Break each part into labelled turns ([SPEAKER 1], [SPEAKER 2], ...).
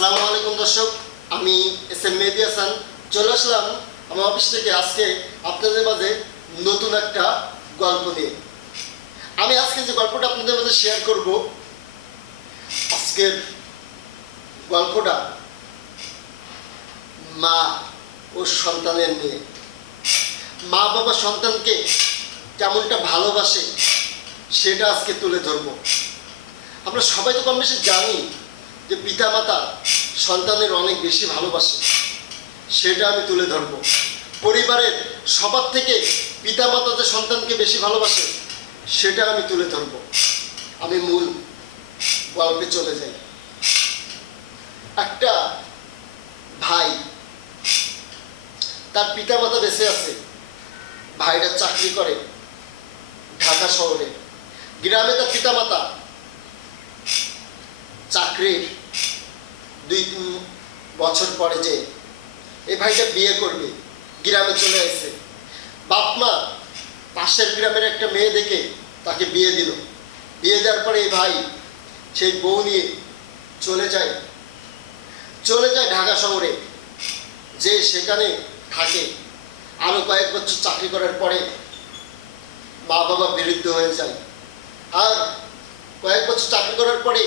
[SPEAKER 1] আসসালামু আলাইকুম দর্শক, আমি এস এম মেহেদি হাসান। চলে আসলাম আমার অফিস থেকে আজকে আপনাদের মাঝে নতুন একটা গল্প নিয়ে। আমি আজকে যে গল্পটা আপনাদের মাঝে শেয়ার করব, আজকের গল্পটা মা ও সন্তানের নিয়ে। মা বাবা সন্তানকে কেমনটা ভালোবাসে, সেটা আজকে তুলে ধরবো। আমরা সবাই তো কম বেশি জানি যে পিতামাতা সন্তানের অনেক বেশি ভালোবাসে, সেটা আমি তুলে ধরবো। পরিবারের সবার থেকে পিতামাতা যে সন্তানকে বেশি ভালোবাসে, সেটা আমি তুলে ধরবো। আমি মূল গল্পে চলে যাই। একটা ভাই, তার পিতামাতা বেঁচে আছে ভাইরা চাকরি করে ঢাকা শহরে। গ্রামে তার পিতামাতা চাকরির দুই বছর পরে যে এই ভাইটা বিয়ে করবে, গ্রামে চলে আসছে বাপ মা পাশের গ্রামের একটা মেয়ে দেখে তাকে বিয়ে দিল। বিয়ে দেওয়ার পরে এই ভাই সেই বউ নিয়ে চলে যায়। চলে যায় ঢাকা শহরে। যে সেখানে থাকে। আরও কয়েক বছর চাকরি করার পরে মা বাবা বিরুদ্ধ হয়ে যায়। আর কয়েক বছর চাকরি করার পরে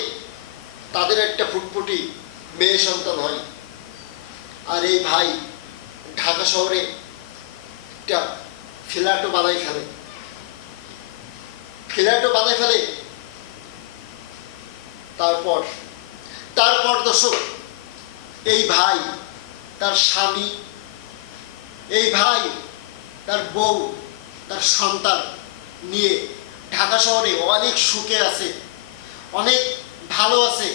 [SPEAKER 1] তাদের একটা ফুটফুটি মেয়ে সন্তান হয় আর এই ভাই ঢাকা শহরে একটা ফ্ল্যাটও বানাই ফেলে। ফ্ল্যাটও বানাই ফেলে। তারপর তারপর দর্শক, এই ভাই তার স্বামী, এই ভাই তার বউ, তার সন্তান নিয়ে ঢাকা শহরে অনেক সুখে আছে, অনেক ভালো আছে।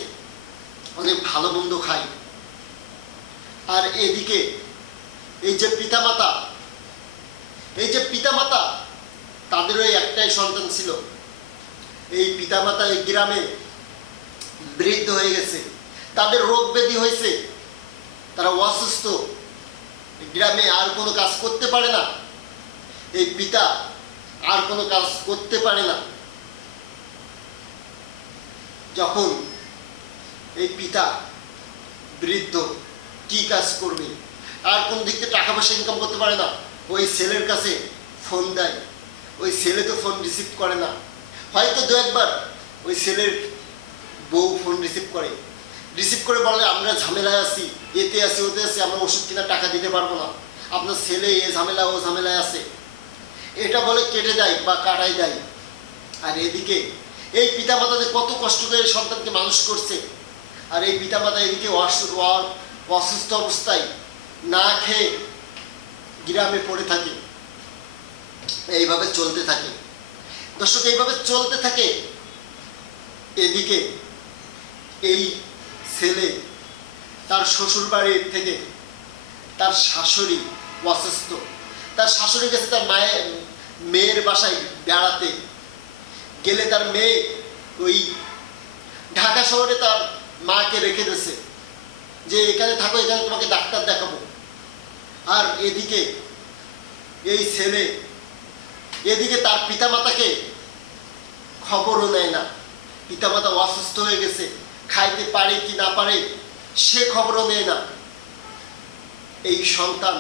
[SPEAKER 1] অনেক ভালো মন্দ খায় আর এদিকে এই যে পিতামাতা, এই যে পিতামাতা, তাদেরও একটাই সন্তান ছিল। এই পিতামাতা এই গ্রামে বৃদ্ধ হয়ে গেছে। তাদের রোগ ব্যাধি হয়েছে। তারা অসুস্থ। গ্রামে আর কোনো কাজ করতে পারে না। এই পিতা আর কোনো কাজ করতে পারে না। যখন এই পিতা, বৃদ্ধ, কি কাজ করবে? আর কোন দিক থেকে টাকা পয়সা ইনকাম করতে পারে না? ওই ছেলের কাছে ফোন দেয়। ওই ছেলে তো ফোন রিসিভ করে না। হয়তো দু একবার ওই ছেলের বউ ফোন রিসিভ করে। রিসিভ করে বলে, আমরা ঝামেলায় আছি, এতে আছি, ওতে আছি, আমরা ওষুধ কিনা টাকা দিতে পারব না। আপনার ছেলে এ ঝামেলা, ও ঝামেলায় আছে। এটা বলে কেটে দেয় বা কাটাই দেয়। আর এদিকে এই পিতা মাতাদের কত কষ্ট করে সন্তানকে মানুষ করছে। আর এই পিতামাতা এদিকে অসু- অসুস্থ অবস্থায় না খেয়ে গ্রামে পড়ে থাকে। এইভাবে চলতে থাকে। দর্শক, এইভাবে চলতে থাকে। এদিকে এই ছেলে তার শ্বশুর বাড়ির থেকে তার শাশুড়ি অসুস্থ। তার শাশুড়ি গেছে তার মায়ের মেয়ের বাসায় বেড়াতে। গেলে তার মেয়ে ওই ঢাকা শহরে তার মাকে রেখে দিয়েছে যে এখানে থাকো, এখানে তোমাকে ডাক্তার দেখাবো। আর এদিকে এই ছেলে, এদিকে তার পিতামাতাকে খবরও নেয় না। পিতামাতা অসুস্থ হয়ে গেছে, খাইতে পারে কি না পারে সে খবরও নেয় না। এই সন্তান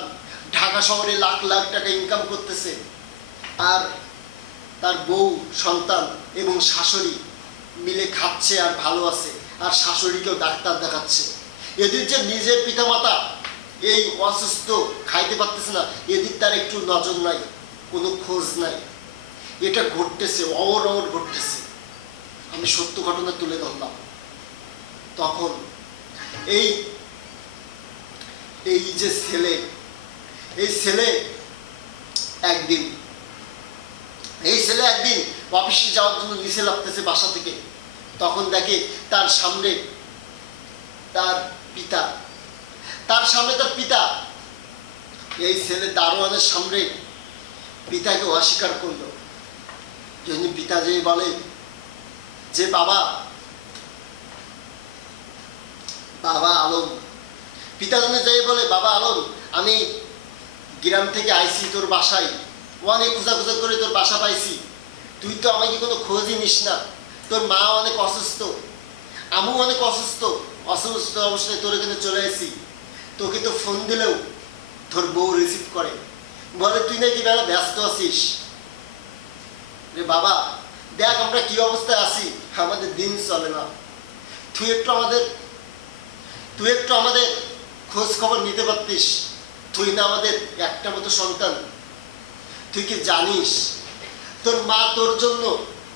[SPEAKER 1] ঢাকা শহরে লাখ লাখ টাকা ইনকাম করতেছে। আর তার বউ, সন্তান এবং শাশুড়ি মিলে খাচ্ছে আর ভালো আছে। আর শাশুড়িকেও ডাক্তার দেখাচ্ছে। এদের যে নিজের পিতামাতা, এই অসুস্থ খাইতে পারতেছে না, এদের তার একটু নজর নাই, কোনো খোঁজ নাই। এটা ঘটতেছে অমর ঘটতেছে। আমি সত্য ঘটনা তুলে ধরলাম। তখন এই এই যে ছেলে, এই ছেলে একদিন, এই ছেলে একদিন অফিসে যাওয়ার জন্য নিচে লাগতেছে বাসা থেকে। তখন দেখে তার সামনে তার পিতা। তার সামনে তার পিতা। এই ছেলে দারোয়ানের সামনে পিতাকে অস্বীকার করল। যদি পিতা যে বলে যে, বাবা বাবা আলম। পিতা যেন যাই বলে, বাবা আলম, আমি গ্রাম থেকে আইছি তোর বাসায়। অনেক খোঁজা খোঁজা করে তোর বাসা পাইছি। তুই তো আমাকে কোনো খোঁজই নিস না। তোর মা অনেক অসুস্থ আমু অনেক অসুস্থ অসুস্থ অবস্থায় তোর এখানে চলে আসি। তোকে তো ফোন দিলেও তোর বউ রিসিভ করে। বলে, তুই নাকি বেলা ব্যস্ত আছিস? রে বাবা, দেখ আমরা কি অবস্থায় আছি, আমাদের দিন চলে না। তুই একটু আমাদের, তুই একটু আমাদের খোঁজ খবর নিতে পারতিস। তুই না আমাদের একটা মতো সন্তান। তুই কি জানিস, তোর মা তোর জন্য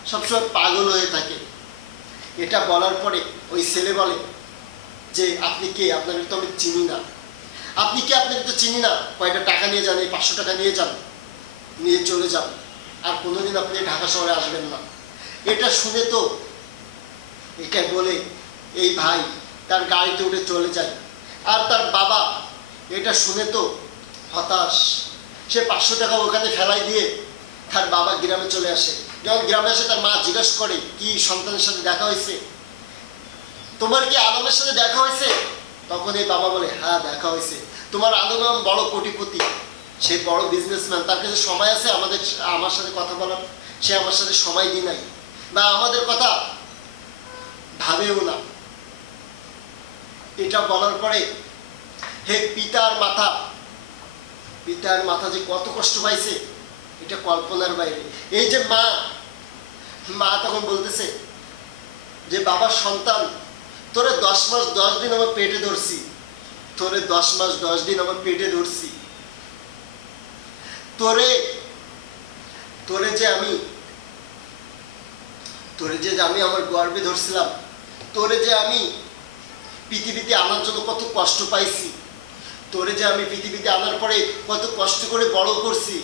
[SPEAKER 1] সবসময় পাগল হয়ে থাকে। এটা বলার পরে ওই ছেলে বলে যে, আপনি কে? আপনাকে তো আমি চিনি না। আপনি কে? আপনাকে তো চিনি না। কয়টা টাকা নিয়ে যান, এই পাঁচশো টাকা নিয়ে যান, নিয়ে চলে যান। আর কোনোদিন আপনি ঢাকা শহরে আসবেন না। এটা শুনে তো এটা বলে এই ভাই তার গাড়িতে উঠে চলে যায়। আর তার বাবা এটা শুনে তো হতাশ। সে পাঁচশো টাকা ওখানে ফেলাই দিয়ে তার বাবা গ্রামে চলে আসে। যখন গ্রামে আসে তার মা জিজ্ঞেস করে, কি সন্তানের সাথে দেখা হয়েছে? তোমার কি আলমের সাথে দেখা হয়েছে? তখন এই বাবা বলে হ্যাঁ দেখা হয়েছে। তোমার আলম বড় কোটিপতি। সে বড় বিজনেসম্যান তার কাছে সময় আছে আমাদের আমার সাথে কথা বলার। সে আমার সাথে সময় দিই নাই। বা আমাদের কথা ভাবেও না। এটা বলার পরে, হে পিতার মাথা পিতার মাথা যে কত কষ্ট পাইছে, এটা কল্পনার বাইরে। এই যে মা মা তখন বলতেছে যে বাবার সন্তান, তোরে দশ মাস দশ দিন আমার পেটে ধরছি। তোরে দশ মাস দশ দিন আমার পেটে ধরছি। তোরে তোরে যে আমি, তোরে যে আমি আমার গর্বে ধরছিলাম, তোরে যে আমি পৃথিবীতে আনার জন্য কত কষ্ট পাইছি, তোরে যে আমি পৃথিবীতে আনার পরে কত কষ্ট করে বড় করছি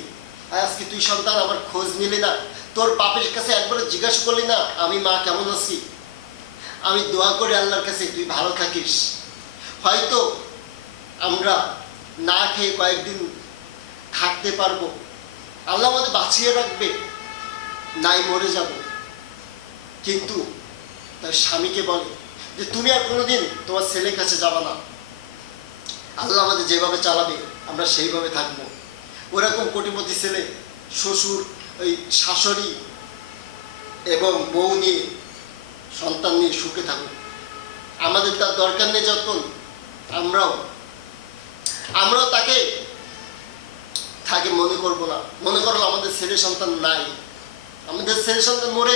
[SPEAKER 1] আজকে তুই সন্তান, আমার খোঁজ নিলে না। তোর বাপের কাছে একবার জিজ্ঞাসা করলি না, আমি মা কেমন আছি? আমি দোয়া করি আল্লাহর কাছে, তুই ভালো থাকিস। হয়তো আমরা না খেয়ে কয়েকদিন থাকতে পারব। আল্লাহ আমাদের বাঁচিয়ে রাখবে, নাই মরে যাব। কিন্তু তার স্বামীকে বলে যে, তুমি আর কোনোদিন তোমার ছেলের কাছে যাবা না। আল্লাহ আমাদের যেভাবে চালাবে, আমরা সেইভাবে থাকব। ওরকম কোটিপতি ছেলে, শ্বশুর ওই শাশুড়ি এবং বউ নিয়ে, সন্তান নিয়ে সুখে থাকুক। আমাদের তার দরকার নেই যখন আমরাও। আমরাও তাকে তাকে মনে করব না। মনে করল আমাদের ছেলে সন্তান নাই। আমাদের ছেলে সন্তান মরে